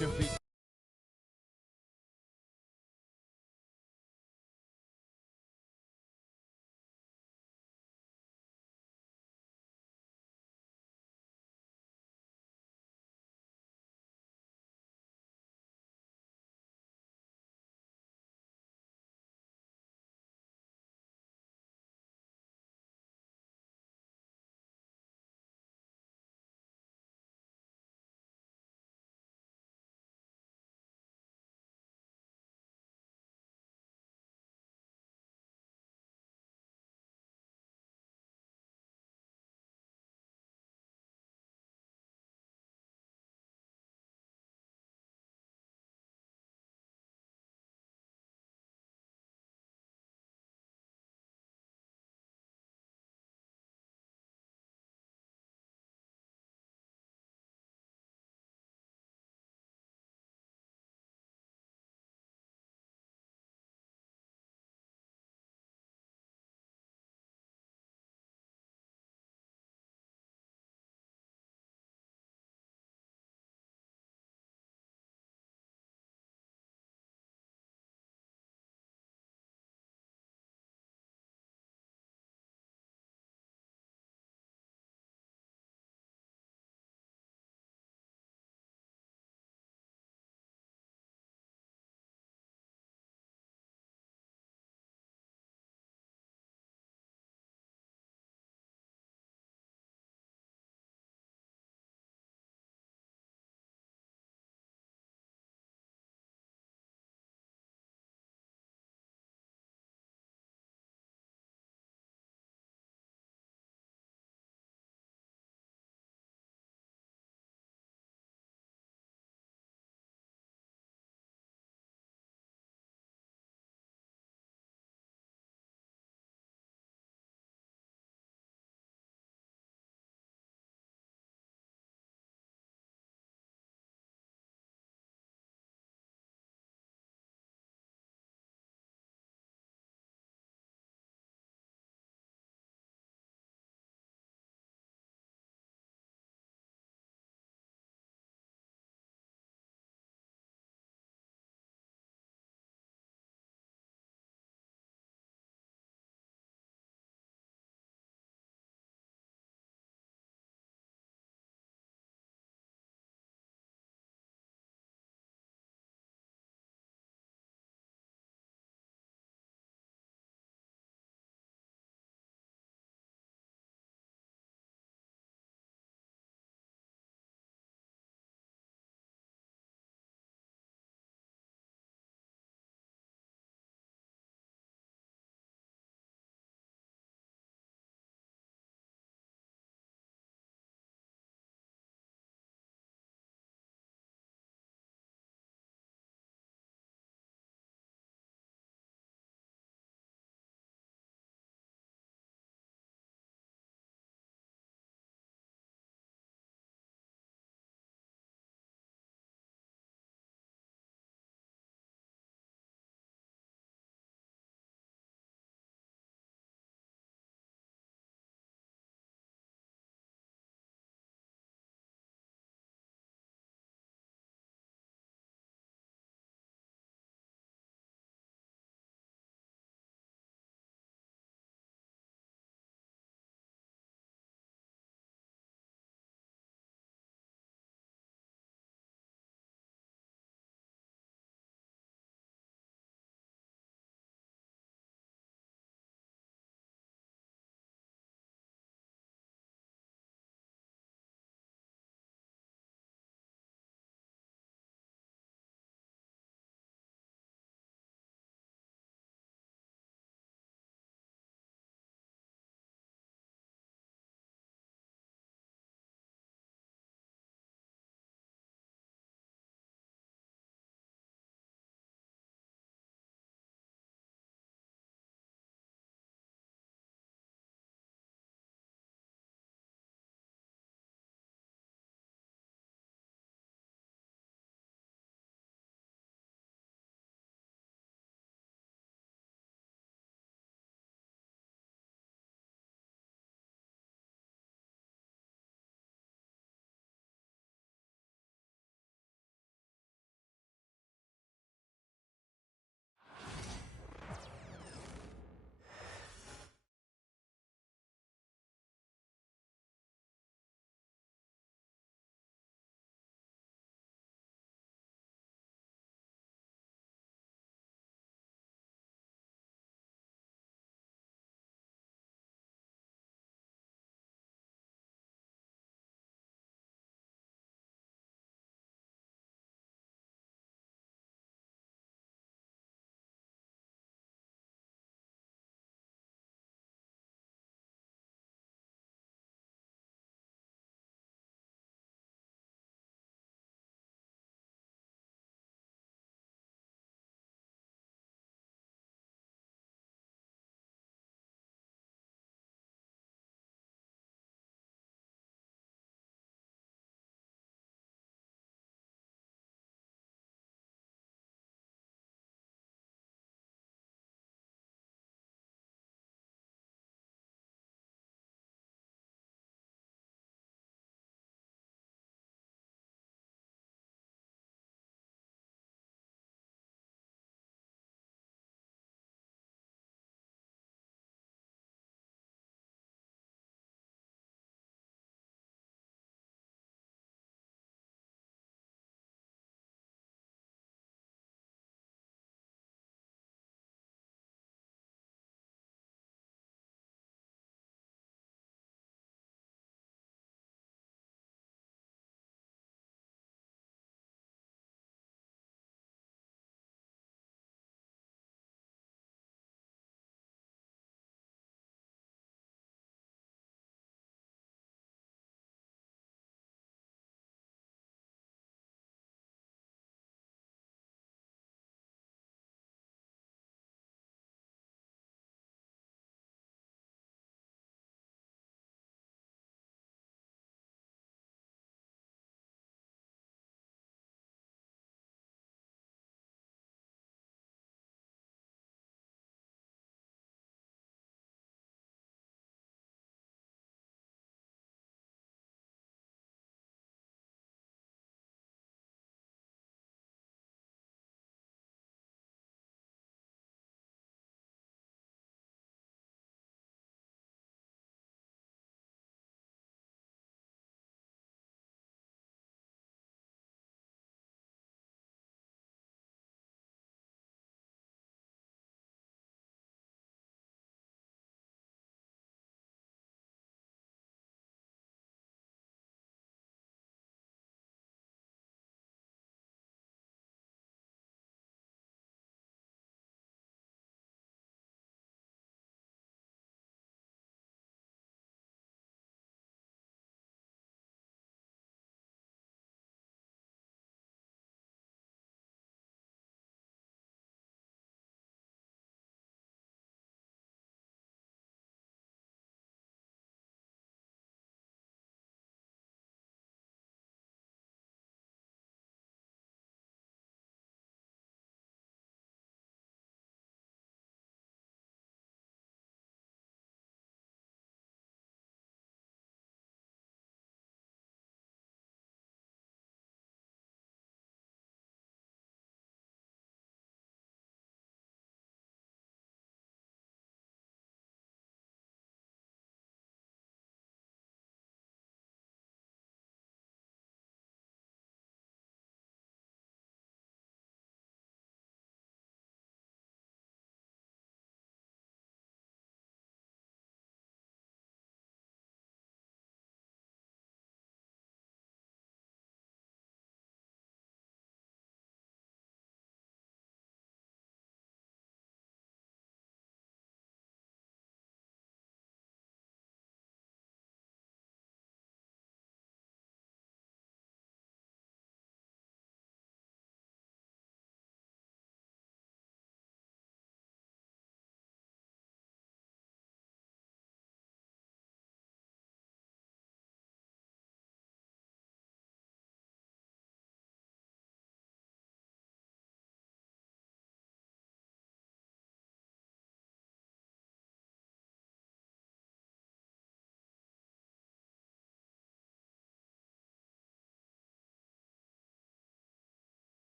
complete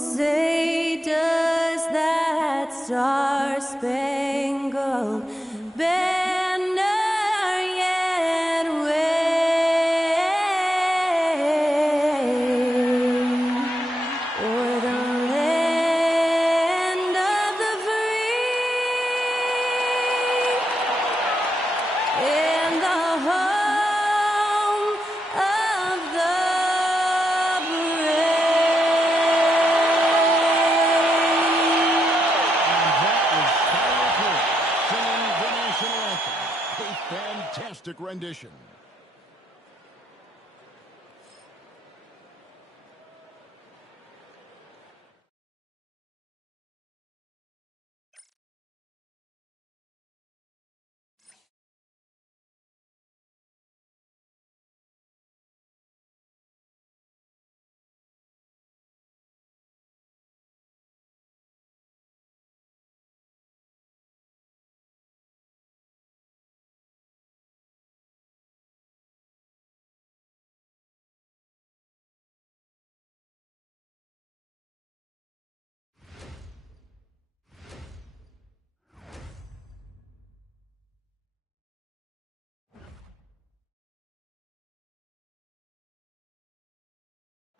say does that star-spangled banner yet wave o'er the land of the free and the home of the Fantastic rendition.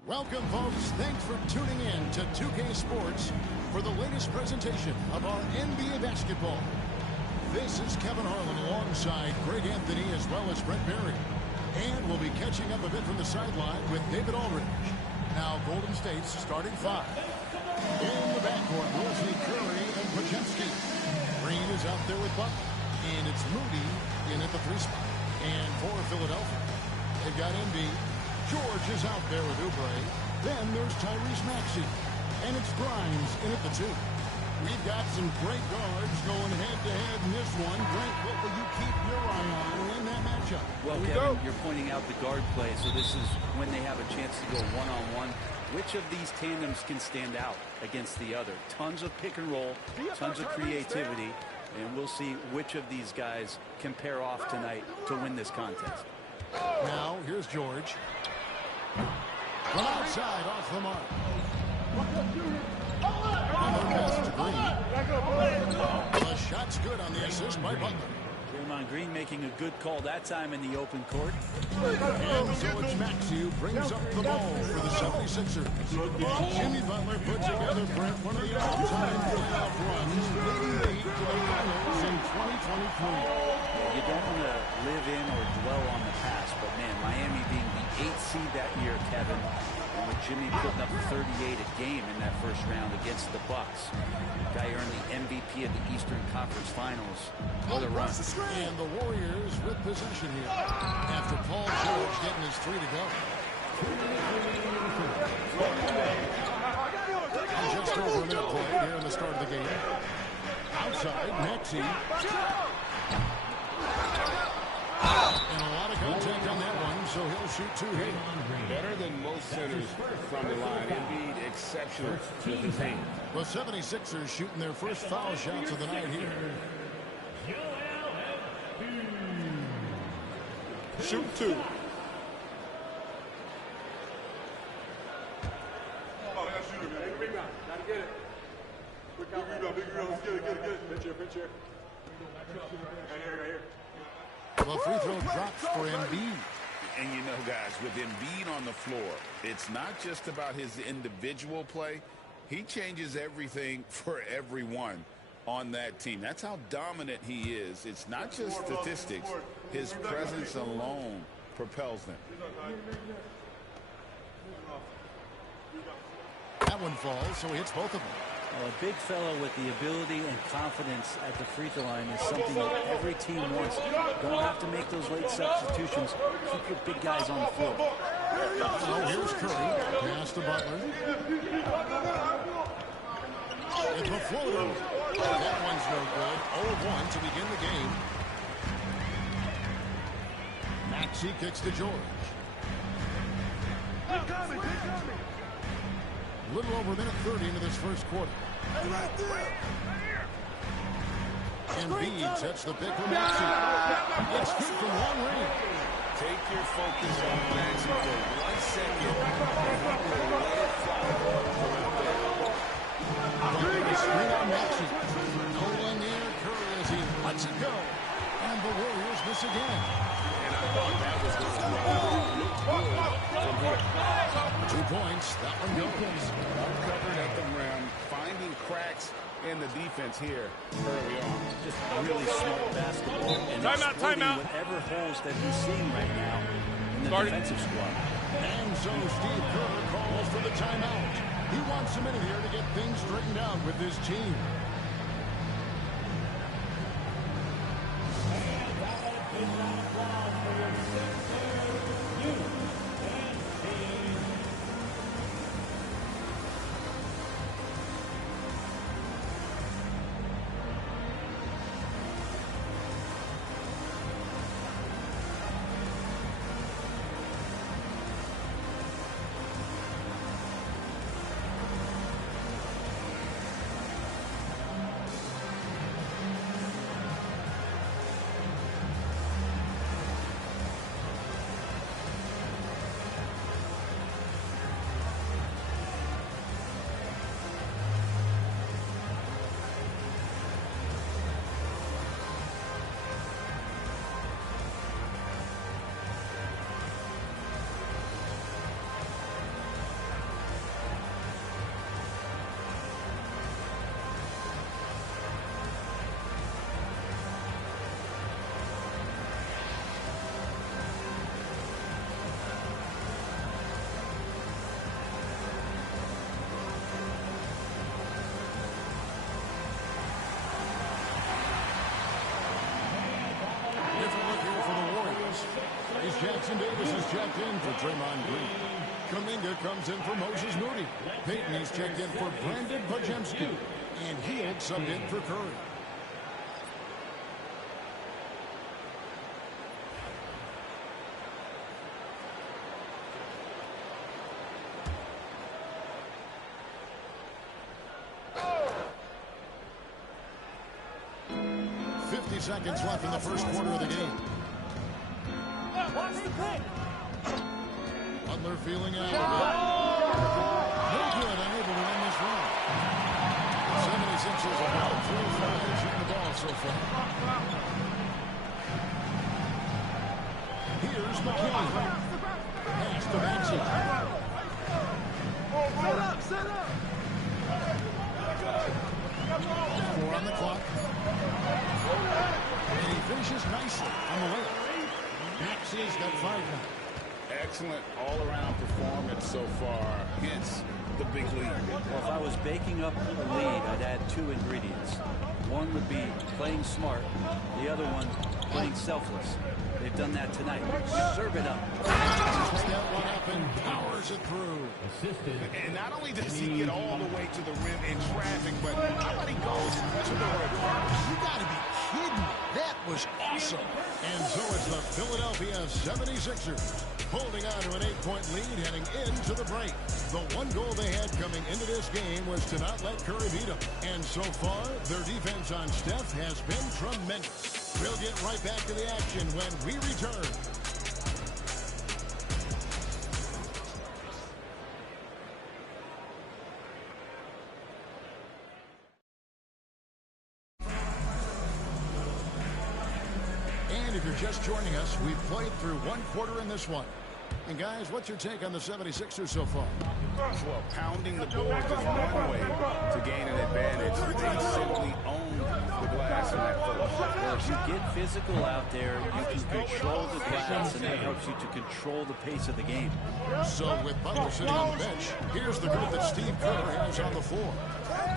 Welcome, folks. Thanks for tuning in to 2K Sports for the latest presentation of our NBA basketball. This is Kevin Harlan alongside Greg Anthony as well as Brett Berry. And we'll be catching up a bit from the sideline with David Aldridge. Now, Golden State's starting five. In the backcourt, we'll see Curry and Podziemski. Green is out there with Butler. And it's Moody in at the 3 spot. And for Philadelphia, they've got Embiid. George is out there with Oubre. Then there's Tyrese Maxey. And it's Grimes in at the 2. We've got some great guards going head-to-head in this one. Brent, what will you keep your eye on in that matchup? Well, Kevin, you're pointing out the guard play, so this is when they have a chance to go one-on-one. Which of these tandems can stand out against the other? Tons of pick and roll, tons of creativity, and we'll see which of these guys can pair off tonight to win this contest. Now, here's George. From outside, off the mark. And the pass to Green. The shot's good on the assist by Butler. Draymond Green making a good call that time in the open court. And so it's Maxey who brings up the ball for the 76ers. Jimmy Butler put together, Brent, one of the all-time playoff runs, leading the Heat to the finals in 2023. You don't want to live in or dwell on the past, but man, Miami being the 8th seed that year, Kevin, and with Jimmy putting up 38 a game in that first round against the Bucks. The guy earned the MVP of the Eastern Conference Finals. What a run. And the Warriors with possession here after Paul George getting his 3 to go. And just over a minute played here in the start of the game. Outside, Maxey. And a lot of contact on that one, so he'll shoot 2 here. Better than most centers from the line. Indeed, exceptional to the team. The 76ers shooting their first foul shots of the night here. Shoot 2. The free throw drops for Embiid. And you know, guys, with Embiid on the floor, it's not just about his individual play. He changes everything for everyone on that team. That's how dominant he is. It's not just statistics. His presence alone propels them. That one falls, so he hits both of them. Well, a big fellow with the ability and confidence at the free throw line is something that every team wants. Don't have to make those late substitutions. Keep your big guys on the floor. So here's Curry. Pass to Butler. It's a floater. That one's no good. 0-1 to begin the game. Maxey kicks to George. A little over a minute 30 into this first quarter. Embiid sets the pick for Maxey. It's good from long range. Take your focus on Maxey for 1 second, and he will let it fly from out there. bring on Maxey. No one near Curry as he lets it go. And the Warriors miss again. And I thought that was going to look good from here. 2 points. That one goes. Uncovered at the rim, finding cracks in the defense here early on. Just really smart basketball and exploiting whatever holes that he's seeing right now in the defensive squad. And so Steve Kerr calls for the timeout. He wants a minute here to get things straightened out with his team. Jackson Davis is checked in for Draymond Green. Kuminga comes in for Moses Moody. Payton is checked in for Brandon Podziemski. And Hield subbed in for Curry. Seconds left in the first quarter of the game. Butler feeling out of it. No good, unable to win this round. The 76ers have got 3-5 shooting the ball so far. Here's McKinney. Pass to Maxey. Set up. 4 on the clock. And he finishes nicely on the layup. Maxey's got 5 now. Excellent all-around performance so far. Hence the big lead. Well, if I was baking up a lead, I'd add 2 ingredients. One would be playing smart. The other one, playing selfless. They've done that tonight. Serve it up. Just that one up and powers it through. And not only does he get all the way to the rim in traffic, but how about he goes to the reverse? You got to be kidding me. That was awesome. And so it's the Philadelphia 76ers holding on to an 8-point lead heading into the break. The one goal they had coming into this game was to not let Curry beat them. And so far, their defense on Steph has been tremendous. We'll get right back to the action when we return. And if you're just joining us, we've played through 1 quarter in this one. And guys, what's your take on the 76ers so far? Well, pounding the boards is one way to gain an advantage. They simply own the glass in that first. Well, if you get physical out there, you can control the glass, and that helps you to control the pace of the game. So with Butler sitting on the bench, here's the group that Steve Kerr has on the floor.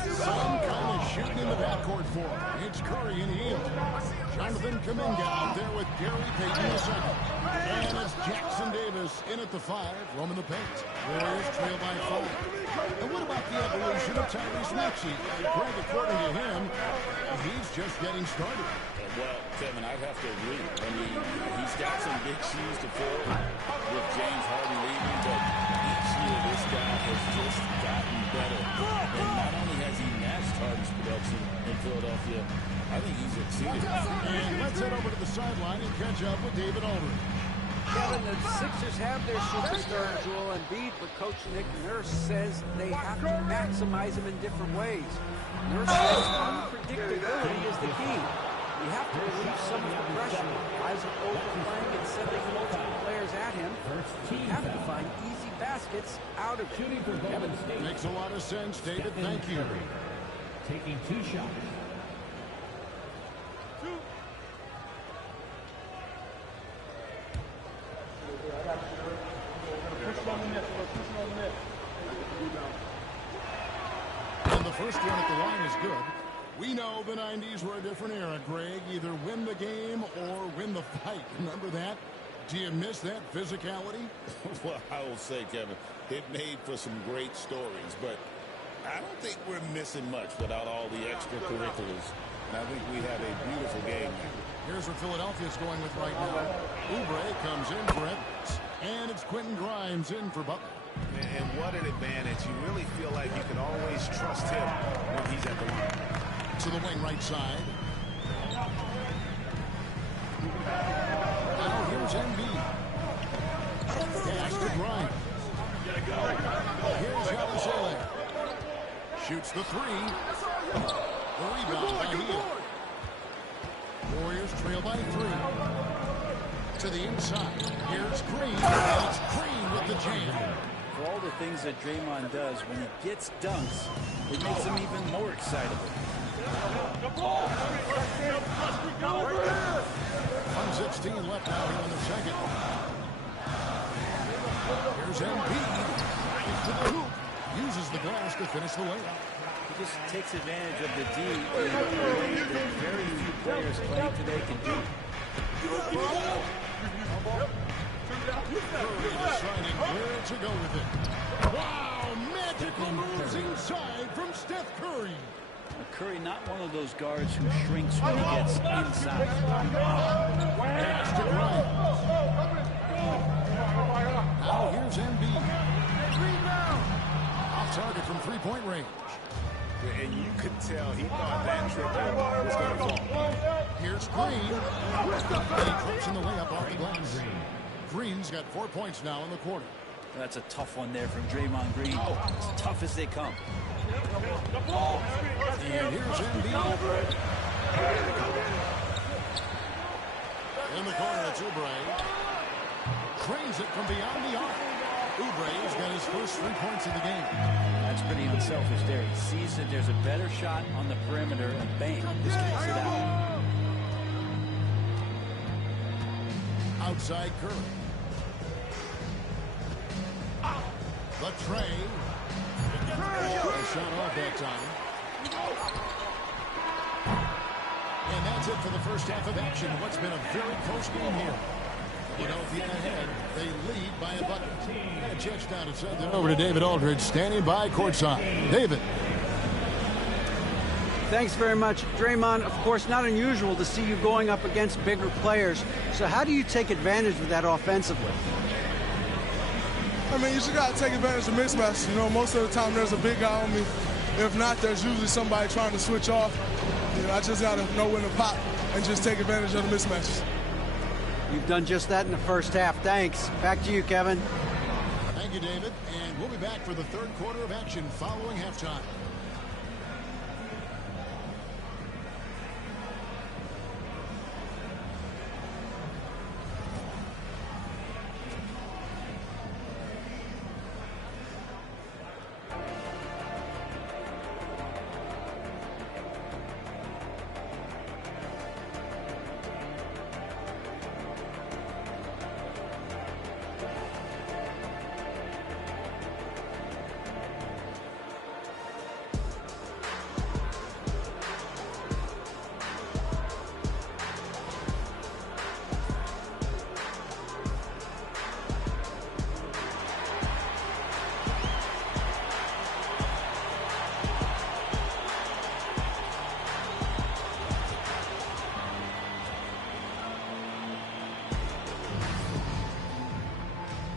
Some kind of shooting in the backcourt for him. It's Curry and Hield. Jonathan Kuminga out there with Gary Payton II. And it's Jackson Davis in at the 5, roaming the paint. Warriors trail by 5. And what about the evolution of Tyrese Maxey? Greg, according to him, he's just getting started. Well, Kevin, I'd have to agree. I mean, he's got some big shoes to fill with James Harden leaving, but each year this guy has just gotten better. And not only has he matched Harden's production in Philadelphia, I think he's exceeded. And let's head over to the sideline and catch up with David Aldridge. Kevin, the Sixers have their superstar Joel Embiid, but Coach Nick Nurse says they have to maximize him in different ways. Nurse says unpredictability is the key. We have to relieve some of the pressure. Guys are overplaying and sending multiple players at him. We have to find easy baskets out of it. Makes a lot of sense, David. Thank you. Taking 2 shots. And the first one at the line is good. We know the 90s were a different era, Greg. Either win the game or win the fight. Remember that? Do you miss that physicality? Well, I will say, Kevin, it made for some great stories, but I don't think we're missing much without all the extracurriculars. And I think we have a beautiful game now. Here's what Philadelphia's going with right now. Oubre comes in for Edwards. And it's Quentin Grimes in for Butler. And what an advantage. You really feel like you can always trust him when he's at the line. To the wing right side. Now here's Embiid. Pass to Grimes. Here's Yabusele. Shoots the 3. The rebound by Hield. Warriors trail by 3. To the inside. Here's Green. And it's Green with the jam. For all the things that Draymond does, when he gets dunks, it makes him even more excitable. 1:16 left now here in the second. Here's Embiid. Right to the hoop. Uses the glass to finish the layup. He just takes advantage of the D in a way that very few players playing today can do. Curry deciding where to go with it. Wow, magical moves inside from Steph Curry. Curry, not one of those guards who shrinks when he gets inside. Pass to Grimes. Now here's Embiid. Off target from three-point range. And you could tell he thought that triple was going to fall. Here's Green. And he trips in the layup off the glass. Green's got 4 points now in the quarter. That's a tough one there from Draymond Green. As tough as they come. And here's Embiid. In the corner, it's Oubre. Cranes it from beyond the arc. Oubre's got his first 3 points of the game. That's pretty unselfish there. He sees that there's a better shot on the perimeter, and bang, just kicks it out. Outside Curry. The tray. A shot off that time. And that's it for the first half of action. What's been a very close game here. Philadelphia ahead. They lead by a bucket. And checks down to send it over to David Aldridge, standing by courtside. David. Thanks very much. Draymond, of course, not unusual to see you going up against bigger players. So how do you take advantage of that offensively? I mean, you just got to take advantage of mismatches. You know, most of the time there's a big guy on me. If not, there's usually somebody trying to switch off. You know, I just got to know when to pop and just take advantage of the mismatches. You've done just that in the first half. Thanks. Back to you, Kevin. Thank you, David. And we'll be back for the third quarter of action following halftime.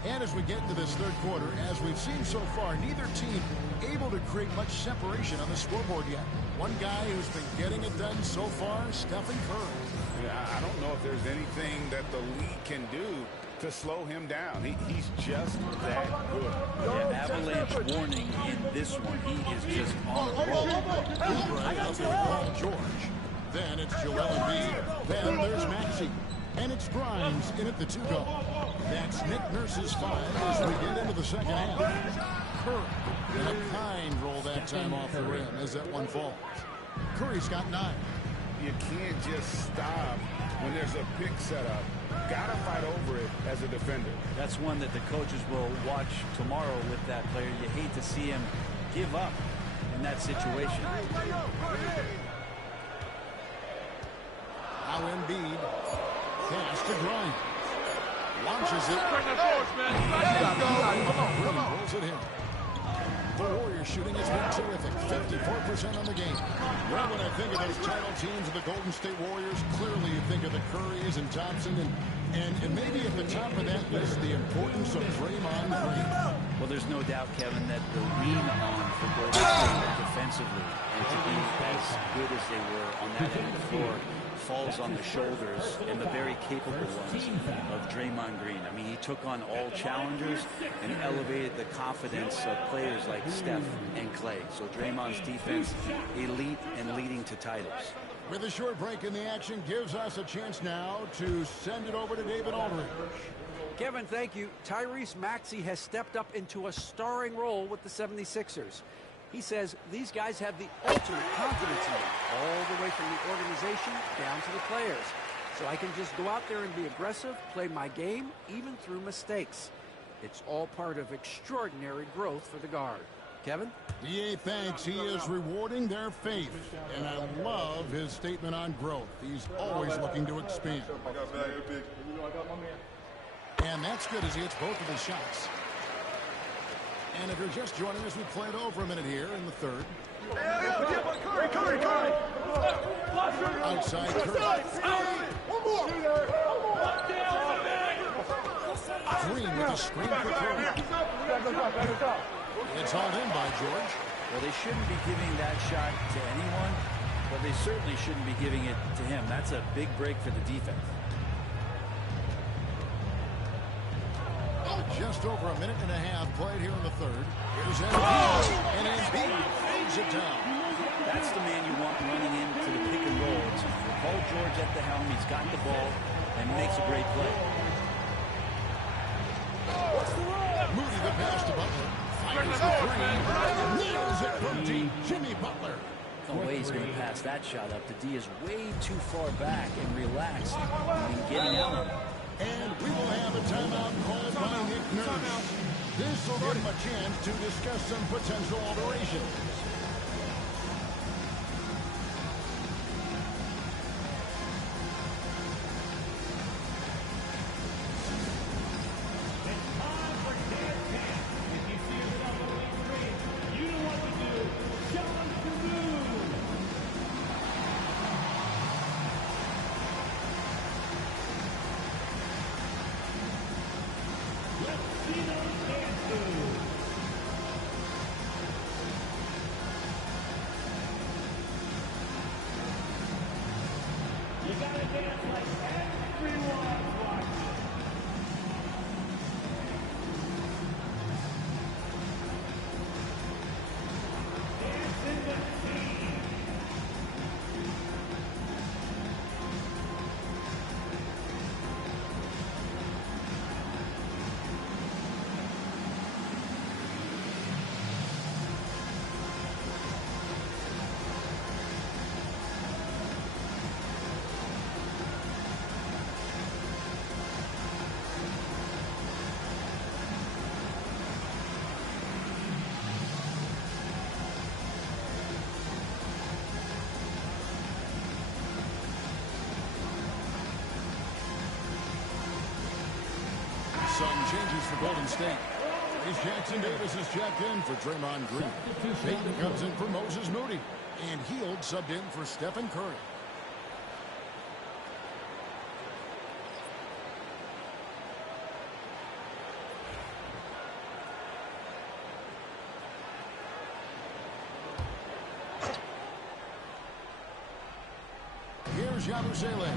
And as we get into this third quarter, as we've seen so far, neither team able to create much separation on the scoreboard yet. One guy who's been getting it done so far, Stephen Curry. I don't know if there's anything that the league can do to slow him down. He's just that good. Yeah, avalanche warning in this one. He is just on a roll. Oubre up there with Paul George. Then it's Joel Embiid. Then there's Maxey. And it's Grimes in at the 2-go. That's Nick Nurse's 5 as we get into the second half. Curry in a kind roll that time off the rim as that one falls. Curry's got 9. You can't just stop when there's a pick set up. Gotta fight over it as a defender. That's one that the coaches will watch tomorrow with that player. You hate to see him give up in that situation. Now Embiid pass to Grimes. Launches it. Green rolls it in. The Warriors shooting has been terrific. 54% on the game. Well, when I think of those title teams of the Golden State Warriors, clearly you think of the Currys and Thompson and maybe at the top of that list, the importance of Draymond Green. Well, there's no doubt, Kevin, that the lean on for Golden State defensively and to be as good as they were on that end of the floor falls on the shoulders and the very capable ones of Draymond Green. I mean, he took on all challengers and elevated the confidence of players like Steph and Clay. So Draymond's defense, elite and leading to titles. With a short break in the action, gives us a chance now to send it over to David Aldridge. Kevin, thank you. Tyrese Maxey has stepped up into a starring role with the 76ers. He says these guys have the ultimate confidence in him, all the way from the organization down to the players. So I can just go out there and be aggressive, play my game, even through mistakes. It's all part of extraordinary growth for the guard. Kevin? DA thanks. He is rewarding their faith. And I love his statement on growth. He's always looking to expand. And that's good as he hits both of his shots. And if you're just joining us, we played over a minute here in the third. Outside Curry. Green with a screen for Curry. It's hauled in by George. Well, they shouldn't be giving that shot to anyone, but they certainly shouldn't be giving it to him. That's a big break for the defense. Just over a minute and a half played here in the third. Here's Embiid, and Embiid throws it down. That's the man you want running into the pick and roll. It's Paul George at the helm. He's got the ball and makes a great play. Moody the pass to Butler. Fires the three. Nails it from deep. Jimmy Butler. No way he's going to pass that shot up. The D is way too far back and relaxed in getting out of it. And we will have a timeout called by Nick Nurse. This will give him a chance to discuss some potential alterations. Some changes for Golden State. As Jackson Davis is checked in for Draymond Green. Payton comes in for Moses Moody. And Hield subbed in for Stephen Curry. Here's Yabusele.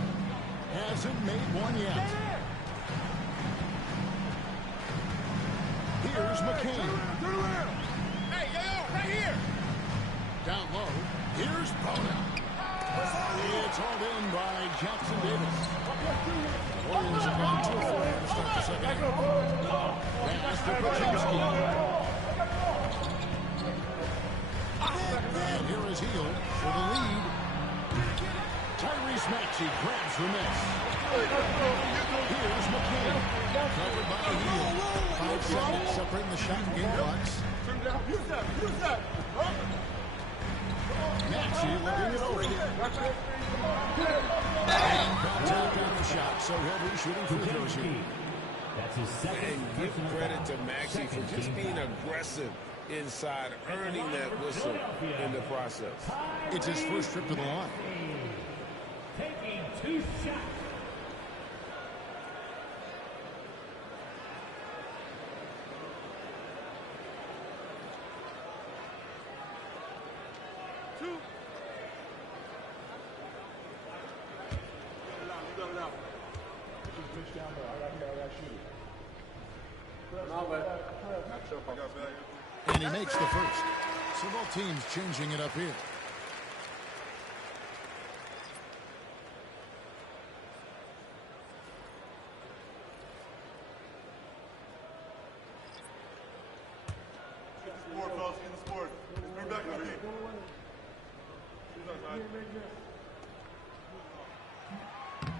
Hasn't made one yet. Here's McCain. Hey, yo, right here. Down low. Here's Bona. It's hauled in by Jackson Davis. Warriors are down 2-4 to start the second half. Pass to Kuczynski. And here is Hill for the lead. Tyrese Maxey grabs the miss. Here's McCain. Covered by Hill. 5 seconds separating the shot and game clocks. Maxey looking it over. And contact on the shot, so he'll be shooting free throws here. That's his second. And give credit to Maxey for just being aggressive inside, earning that whistle in the process. It's his first trip to the line. Taking 2 shots. And he makes the first. So both teams changing it up here.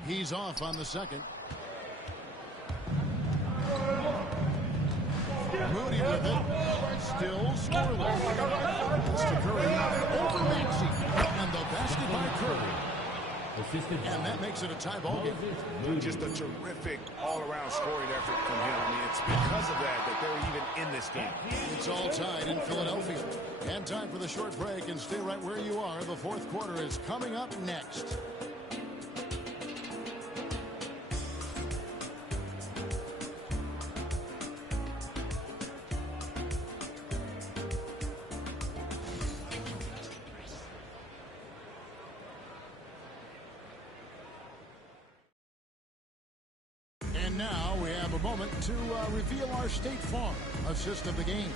He's off on the second. Moody with it. Still scoreless. It's to Curry over Maxey. And the basket by Curry. And that makes it a tie ball game. Just a terrific all-around scoring effort from him. I mean, it's because of that they're even in this game. It's all tied in Philadelphia. And time for the short break, and stay right where you are. The fourth quarter is coming up next. And now we have a moment to reveal our State Farm assist of the game.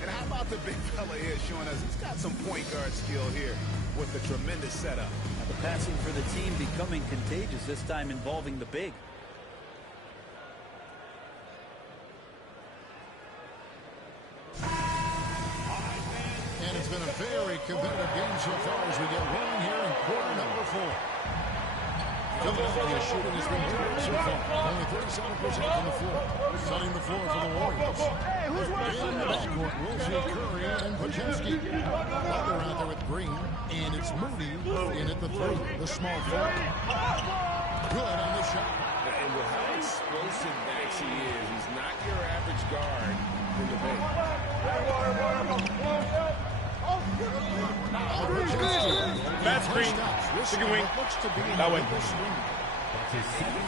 And how about the big fella here showing us he's got some point guard skill here with the tremendous setup. Now the passing for the team becoming contagious, this time involving the big. And it's been a very competitive game so far as we get rolling here in quarter number 4. Philadelphia shooting has been good so far. Only 37% from the floor. Setting the floor for the Warriors. In the backcourt, Wilson, Curry, and Kuczynski. Butler out there with Green. And it's Moody in at the 3. The small forward. Good on the shot. And with how explosive Maxey is, he's not your average guard in the paint. Bad screen. Chicken wing. That way. You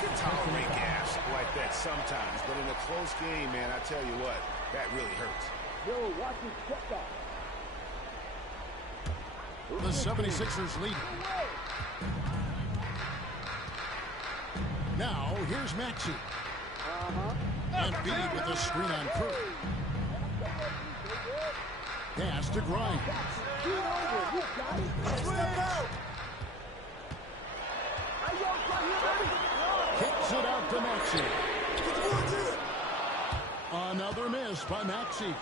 can tolerate gas like that sometimes, but in a close game, man, I tell you what, that really hurts. The 76ers lead. Now, here's Maxey. And Embiid with the screen on Curry. Pass to Grimes. Kicks it out to Maxey. Another miss by Maxey.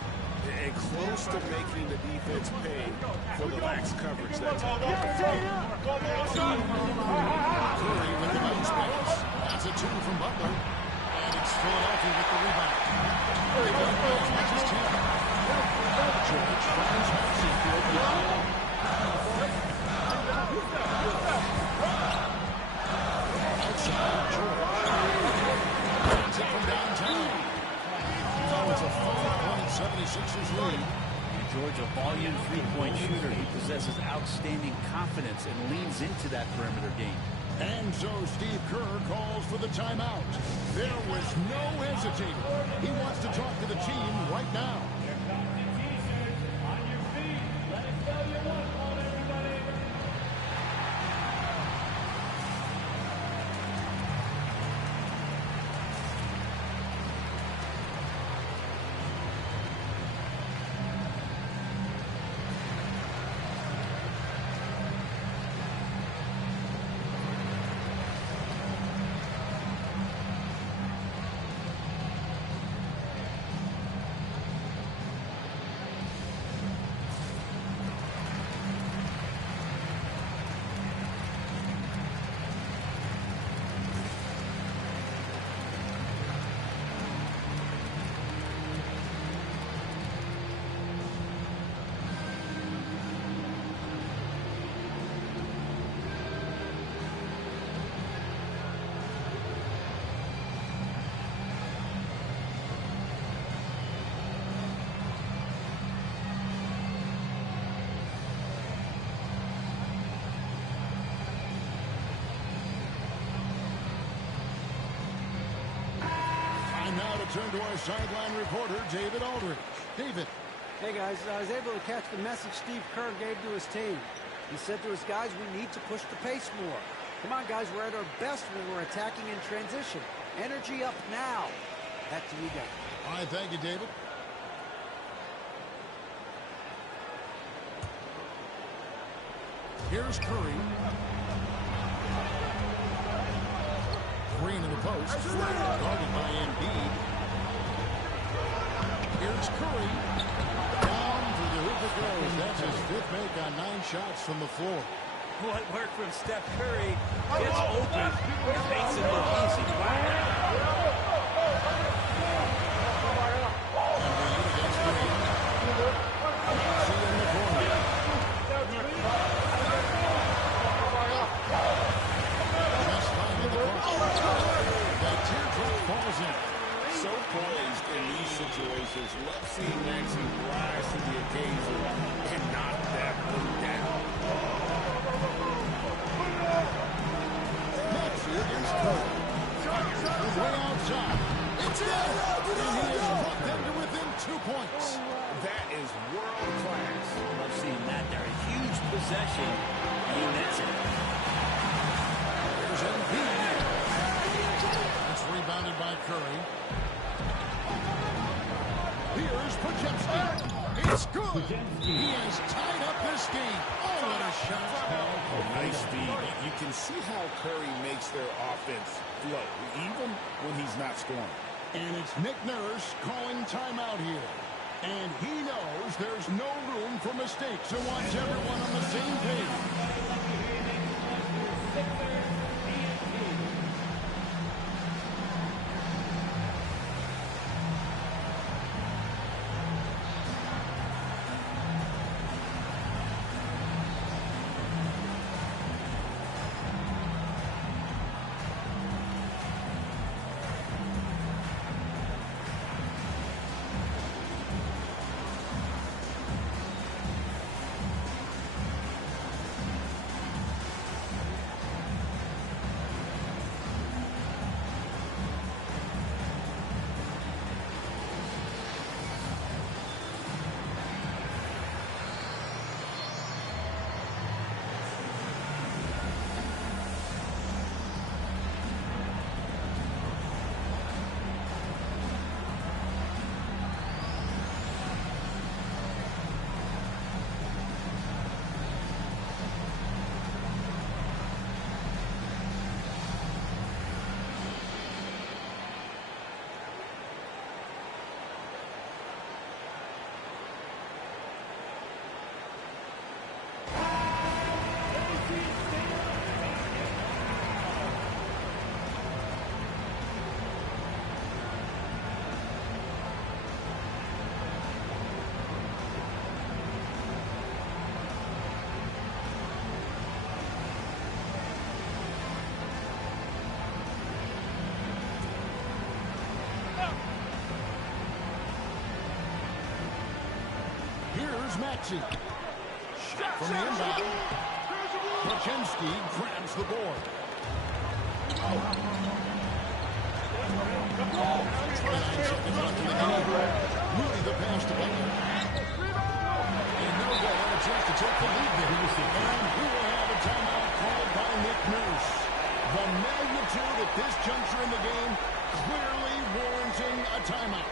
And close to making the defense pay for the lax coverage that time. Curry with the bounce pass. That's a 2 from Butler. And it's Philadelphia with the rebound. They got it by as much as 10. George finds Maxey. Outside, George. Brings it from downtown. Now it's a 5-point 76ers lead. George, a volume three-point shooter. He possesses outstanding confidence and leans into that perimeter game. And so Steve Kerr calls for the timeout. There was no hesitating. He wants to talk to the team right now. turn to our sideline reporter, David Aldridge. David. Hey, guys, I was able to catch the message Steve Kerr gave to his team. He said to his guys, we need to push the pace more. Come on, guys, we're at our best when we're attacking in transition. Energy up now. Back to you guys. All right, thank you, David. Here's Curry. Green in the post. Guarded by Embiid. Here's Curry. Down to the hoop it goes. That's his fifth make on 9 shots from the floor. What work from Steph Curry. Gets open and makes it look easy. Embiid against Green. Maxey in the corner. Just fine in the corner. That teardrop falls in. So poised in these situations. Love seeing Maxey rise to the occasion and knock that one down. Maxey against Curry. Way outside. It's in! And he has brought them to within 2 points. That is world class. Love seeing that there. A huge possession. And he nets it. There's Embiid. It's rebounded by Curry. Here's Podziemski. It's good. He has tied up this game. Oh, what a shot. Oh, nice feed. You can see how Curry makes their offense flow, even when he's not scoring. And it's Nick Nurse calling timeout here. And he knows there's no room for mistakes and wants everyone on the same page. Here's Maxey. From the inbound. Podziemski grabs the board. Moody the pass to Butler. And no good. Had a chance to take the lead there. And we will have a timeout called by Nick Nurse. The magnitude at this juncture in the game clearly warranting a timeout.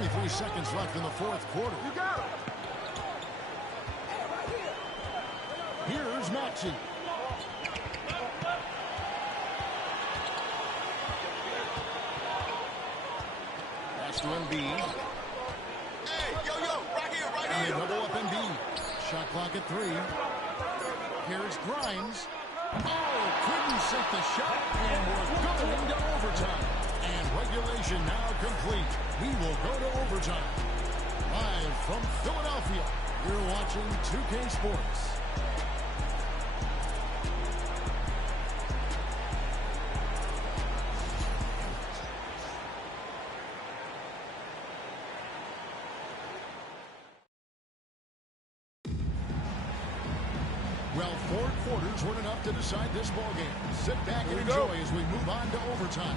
23 seconds left in the fourth quarter. You got it. Here's Maxey. Pass to Embiid. Hey, yo, right here, right And they here. double up Embiid. Shot clock at 3. Here's Grimes. Oh, couldn't set the shot, and we're going to overtime. And regulation now complete. We will go to overtime. Live from Philadelphia, you're watching 2K Sports. Well, 4 quarters weren't enough to decide this ballgame. Sit back and enjoy as we move on to overtime.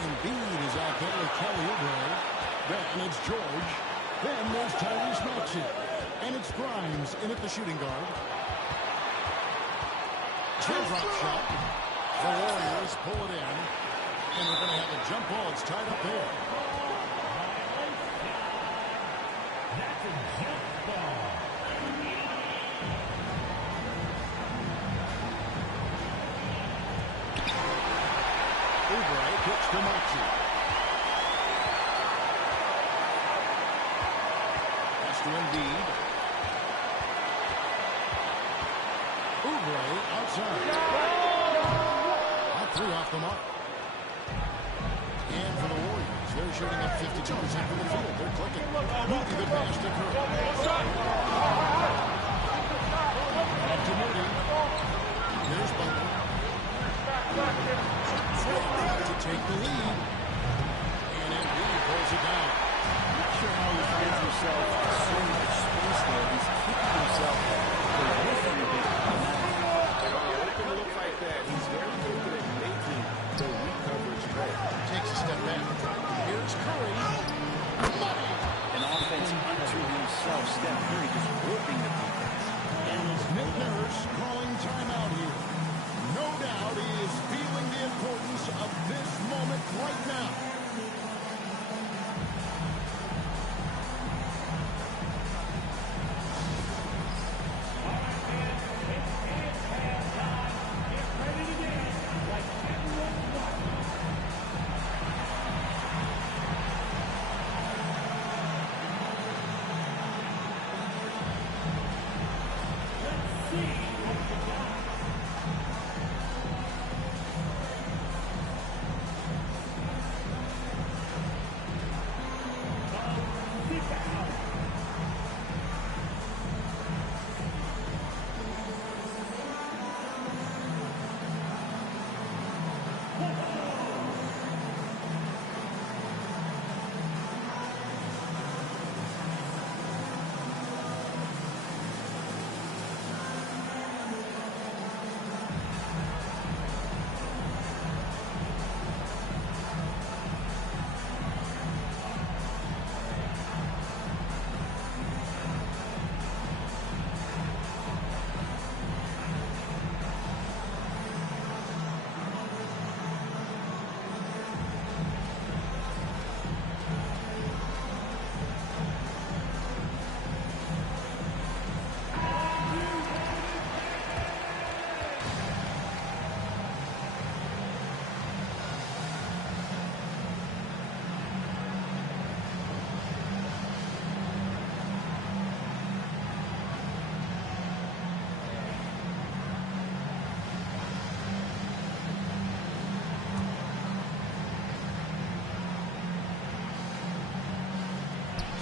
Embiid is out there with Kelly Oubre. Then it's George. Then there's Tyrese Maxey. And it's Grimes in at the shooting guard. Teardrop shot. The Warriors pull it in. And we're going to have a jump ball. It's tied up there. That's a jump ball. Oubre kicks to Maxey. Pass to Embiid. Oubre outside. A 3 off the mark. And for the Warriors, they're shooting at 52% from the field. They're clicking. Moody the pass to Curry. Back to Moody. Here's Butler. To take the lead. And Embiid pulls it down. Not sure how he finds himself in so much space there. He's kicking himself away from the big It can look like that. He's very good at making the weak coverage play. Takes a step back. Here's Curry. Money. an offense unto himself. Steph Curry just warping the defense. And it's Nick Nurse calling timeout here. No doubt he is feeling the importance of this moment right now.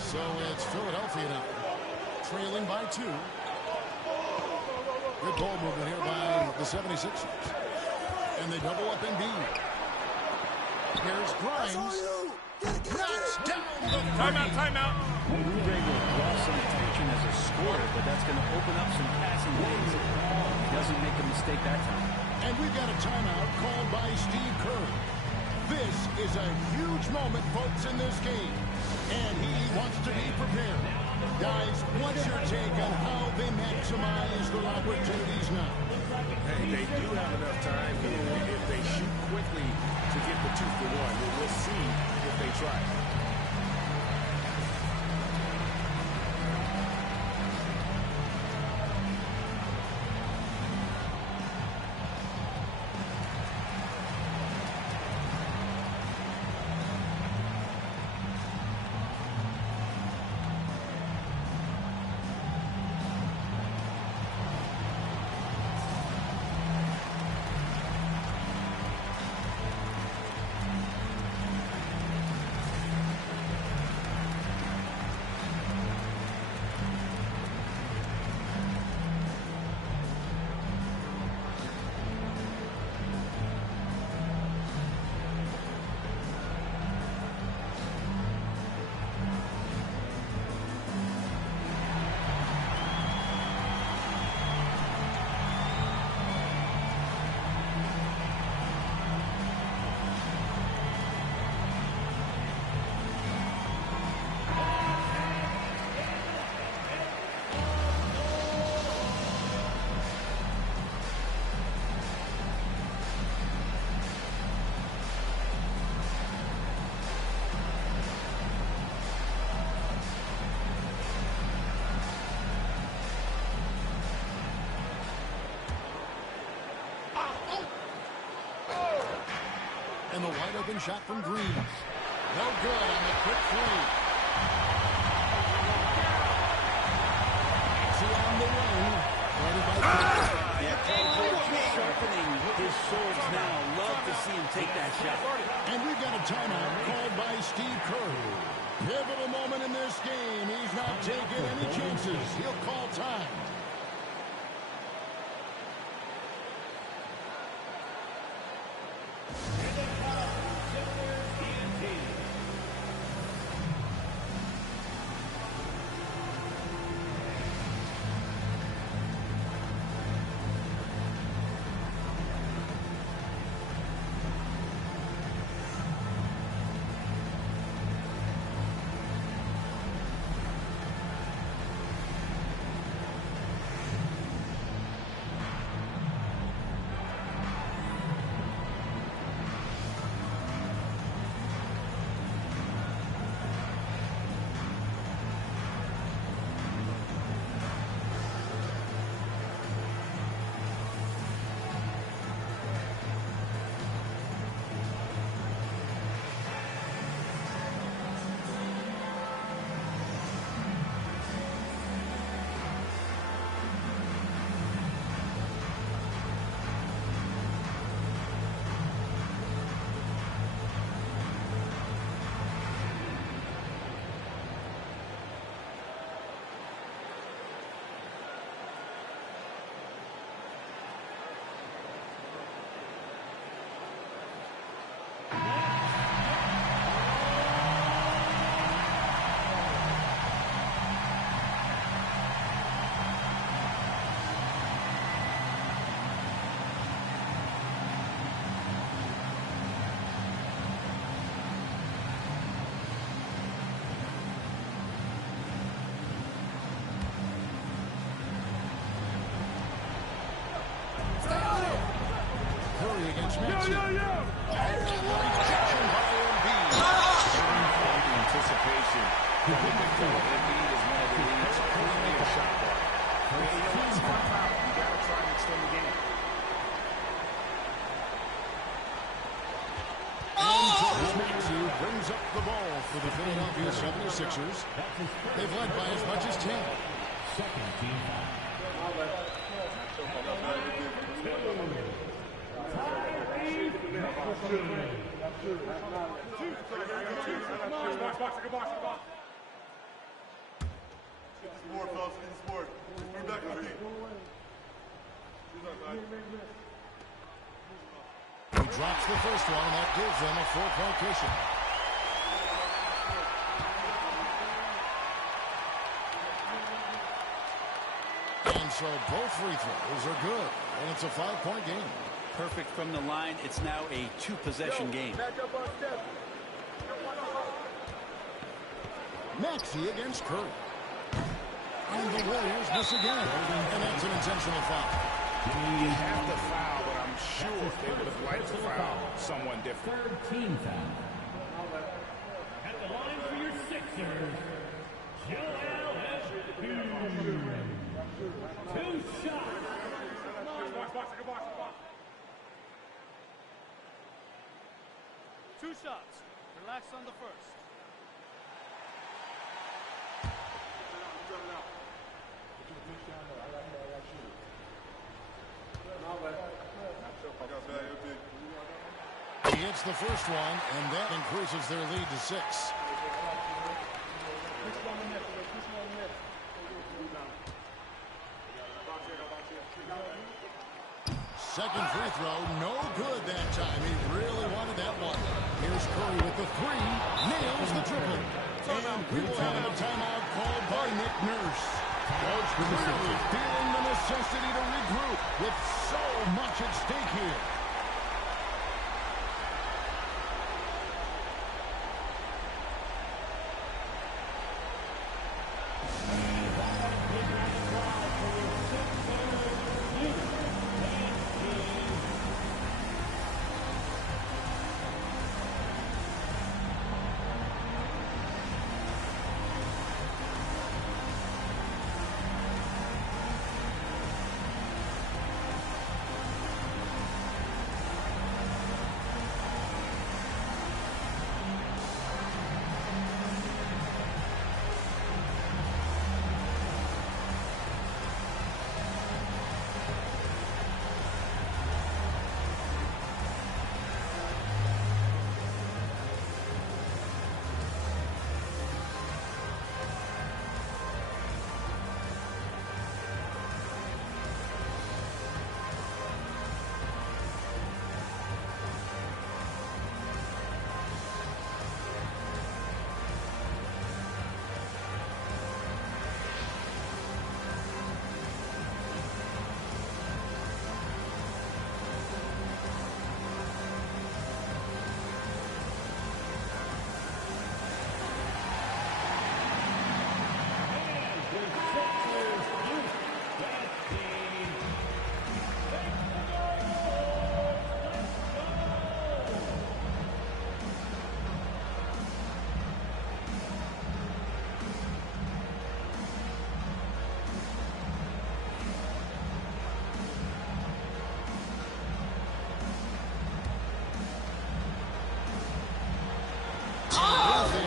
So it's Philadelphia now, trailing by 2. Good ball movement here by the 76ers. And they double up Embiid. Here's Grimes. Knocks down the three. Timeout. Oubre will draw some attention as a scorer, but that's going to open up some passing lanes. He doesn't make a mistake that time. And we've got a timeout called by Steve Kerr. This is a huge moment, folks, in this game. And he wants to be prepared. Guys, what's your take on how they maximize their opportunities now? Hey, they do have enough time here. If they shoot quickly to get the 2 for 1, then we'll see if they try. And the wide open shot from Green. No good on the quick three. See on the wing. Sharpening his swords now. Love to see him take that shot. And we've got a timeout called by Steve Kerr. Pivotal moment in this game. He's not taking any chances. He'll call time. Maxey. Rejection by Embiid. Anticipation. Embiid is one of the league's premier shot blockers. You got to try and extend the game. And George Maxey brings up the ball for the Philadelphia 76ers. They've led by as much as 10. Second team foul. He drops the first one, and that gives them a 4-point cushion. And so both free throws are good, and it's a 5-point game. Perfect from the line. It's now a 2-possession game. Maxey against Curry. And the Warriors miss again. And that's an intentional foul. You have to foul, but I'm sure they would have liked to foul someone different. Third team foul. At the line for your Sixers, Joel Embiid. 2 shots. 2 shots. Relax on the first. He hits the first one, and that increases their lead to 6. Second free throw, no good that time. He really wanted that one. Here's Curry with the 3, nails the triple. And we will have a timeout called by Nick Nurse. Coach clearly feeling the necessity to regroup with so much at stake here.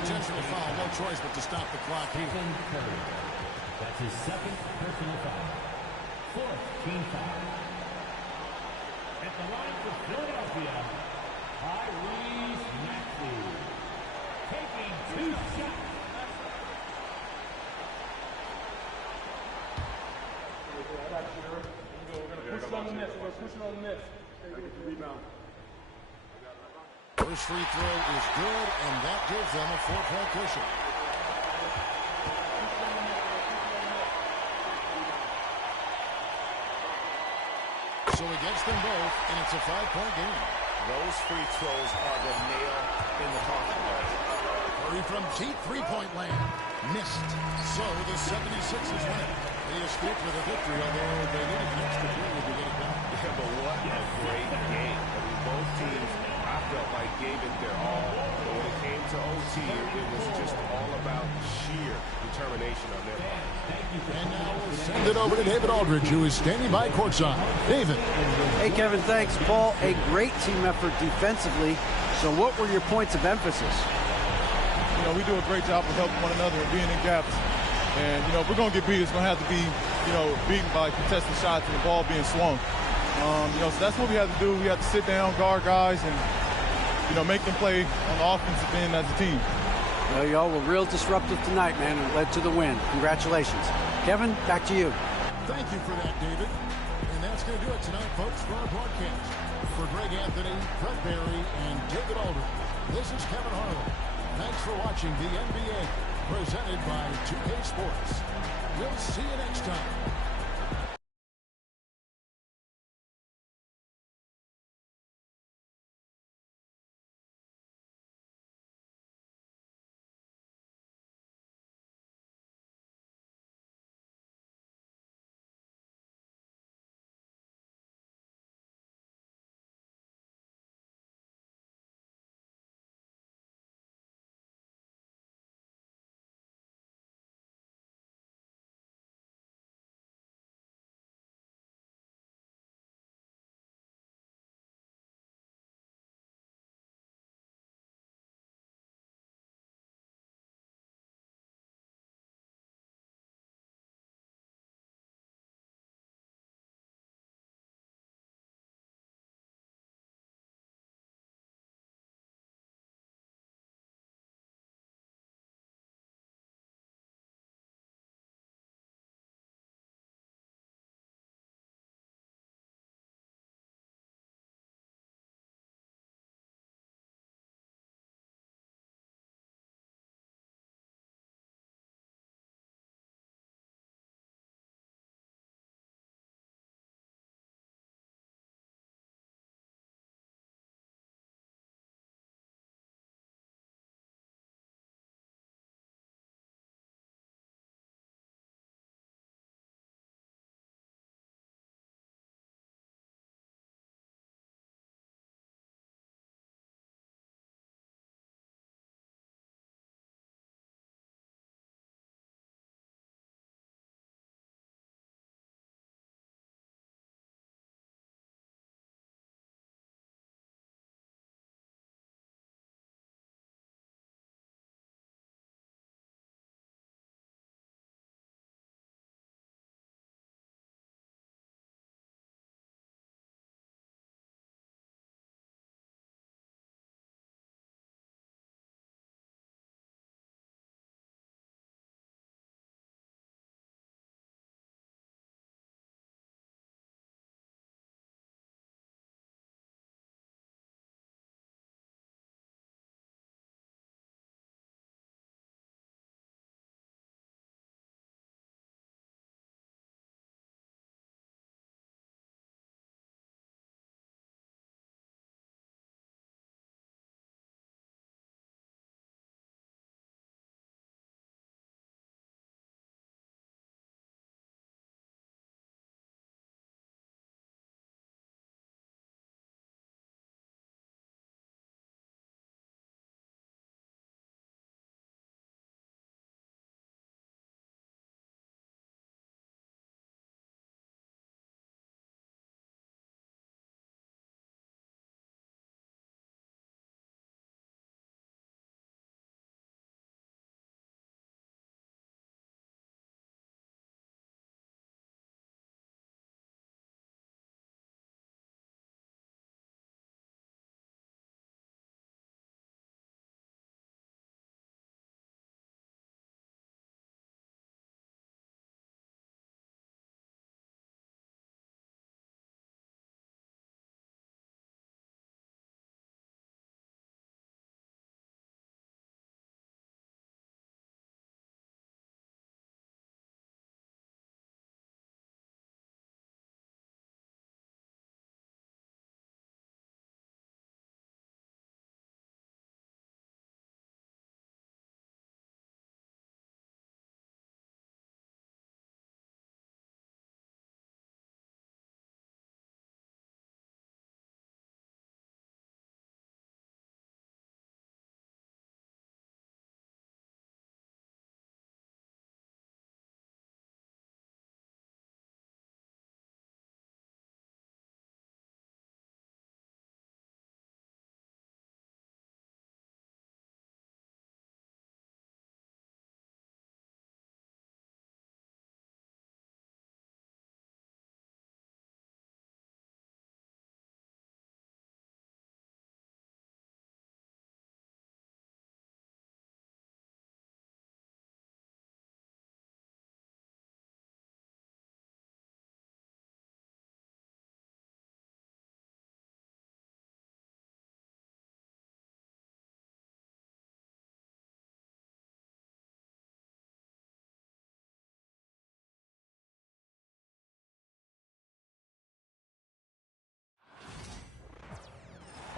Intentional foul, no choice but to stop the clock here. Curry. That's his second personal foul. 4th team foul. At the line for Philadelphia, Tyrese Maxey. Taking 2 shots. First free throw is good, and that gives them a 4-point cushion. So he gets them both, and it's a 5-point game. Those free throws are the nail in the coffin. Curry from deep three-point land. Missed. So the 76ers win. They escaped with a victory, although they needed an extra period to get it done. Yeah, but what a great game. I mean, both teams, I felt like, gave it their all. But when it came to OT, it was just all about sheer determination on their part. And now we'll send it over to David Aldridge, who is standing by courtside. David. Hey, Kevin, thanks. Paul, a great team effort defensively. So what were your points of emphasis? You know, we do a great job of helping one another and being in gaps. And, you know, if we're going to get beat, it's going to have to be, you know, beaten by contested shots and the ball being swung. You know, so that's what we have to do. We have to sit down, guard guys, and, you know, make them play on the offensive end as a team. Well, y'all were real disruptive tonight, man, and led to the win. Congratulations. Kevin, back to you. Thank you for that, David. And that's going to do it tonight, folks, for our broadcast. For Greg Anthony, Brett Barry, and David Aldridge, this is Kevin Harlan. Thanks for watching the NBA, presented by 2K Sports. We'll see you next time.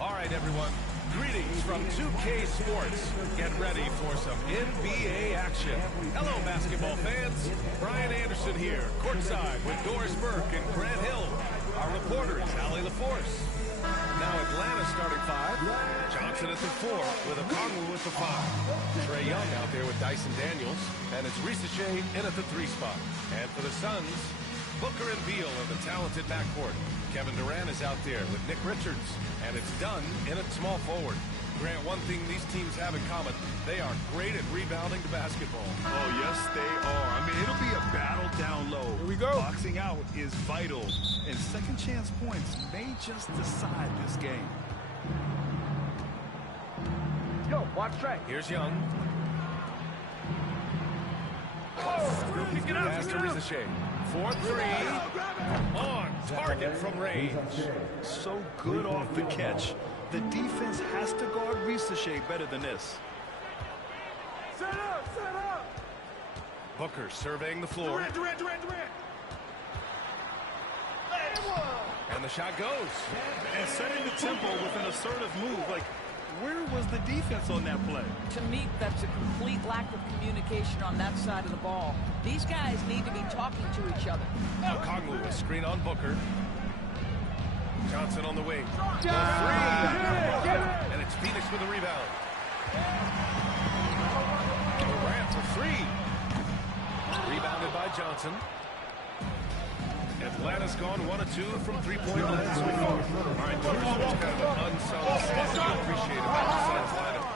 All right, everyone. Greetings from 2K Sports. Get ready for some NBA action. Hello, basketball fans. Brian Anderson here, courtside with Doris Burke and Grant Hill. Our reporter is Allie LaForce. Now Atlanta starting 5. Johnson at the 4 with Okongwu at the 5. Trae Young out there with Dyson Daniels. And it's Risache in at the 3 spot. And for the Suns, Booker and Beal are the talented backcourt. Kevin Durant is out there with Nick Richards. And it's Dunn in at small forward. Grant, one thing these teams have in common, they are great at rebounding the basketball. Oh, yes, they are. I mean, it'll be a battle down low. Here we go. Boxing out is vital, and second chance points may just decide this game. Yo, watch Trae. Here's Young. Get Pass to Risache. 4-3. On target from range. So good off the catch. The defense has to guard Risache better than this. Set up. Booker surveying the floor. Durant. And the shot goes. And setting the tempo with an assertive move. Like, where was the defense on that play? To me, that's a complete lack of communication on that side of the ball. These guys need to be talking to each other. Okongwu, a screen on Booker. Johnson on the wing. Three. And it's Phoenix with a rebound. Durant for 3. Rebounded by Johnson. Atlanta's gone 1 of 2 from three-point line so far. All right, Doris, what's kind of an unsung stat you appreciate about the Suns lineup?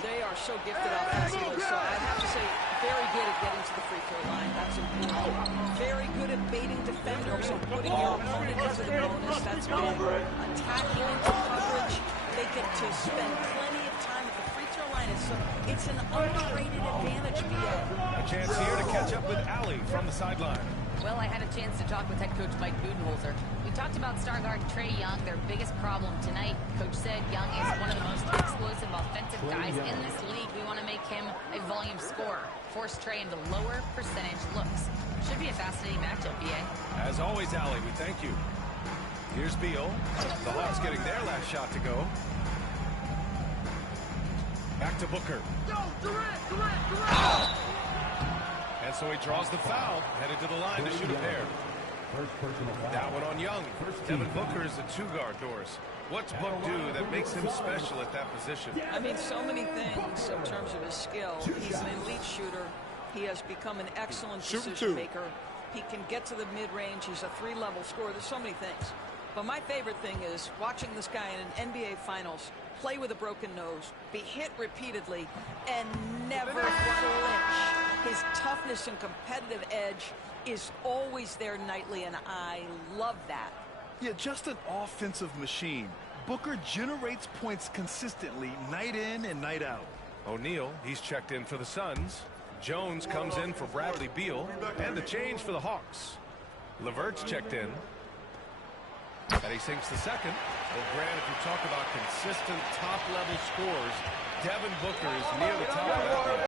They are so gifted offensively, so I'd have to say very good at getting to the free throw line. That's important. Very good at baiting defenders and putting your opponent into the bonus. That's good. Attacking into coverage. They get to spend plenty of time at the free throw line. It's an underrated advantage, BA. A chance here to catch up with Allie from the sideline. Well, I had a chance to talk with head coach Mike Budenholzer. We talked about star guard Trae Young, their biggest problem tonight. Coach said Young is one of the most explosive offensive guys in this league. We want to make him a volume scorer, force Trae into lower percentage looks. Should be a fascinating matchup, BA. As always, Allie, we thank you. Here's Beal. The Hawks getting their last shot to go. Back to Booker. Durant! And so he draws the foul, headed to the line to shoot a pair. That one on Young. Devin Booker is a 2-guard, Doris. What's Book do that makes him special at that position? I mean, so many things in terms of his skill. He's an elite shooter. He has become an excellent decision maker. He can get to the mid-range. He's a 3-level scorer. There's so many things. But my favorite thing is watching this guy in an NBA Finals play with a broken nose, be hit repeatedly, and never flinch. His toughness and competitive edge is always there nightly, and I love that. Yeah, just an offensive machine. Booker generates points consistently, night in and night out. O'Neal, he's checked in for the Suns. Jones comes in for Bradley Beal, and the change for the Hawks. LeVert's checked in. And he sinks the second. Well, Grant, if you talk about consistent top-level scores, Devin Booker is near the top of that list.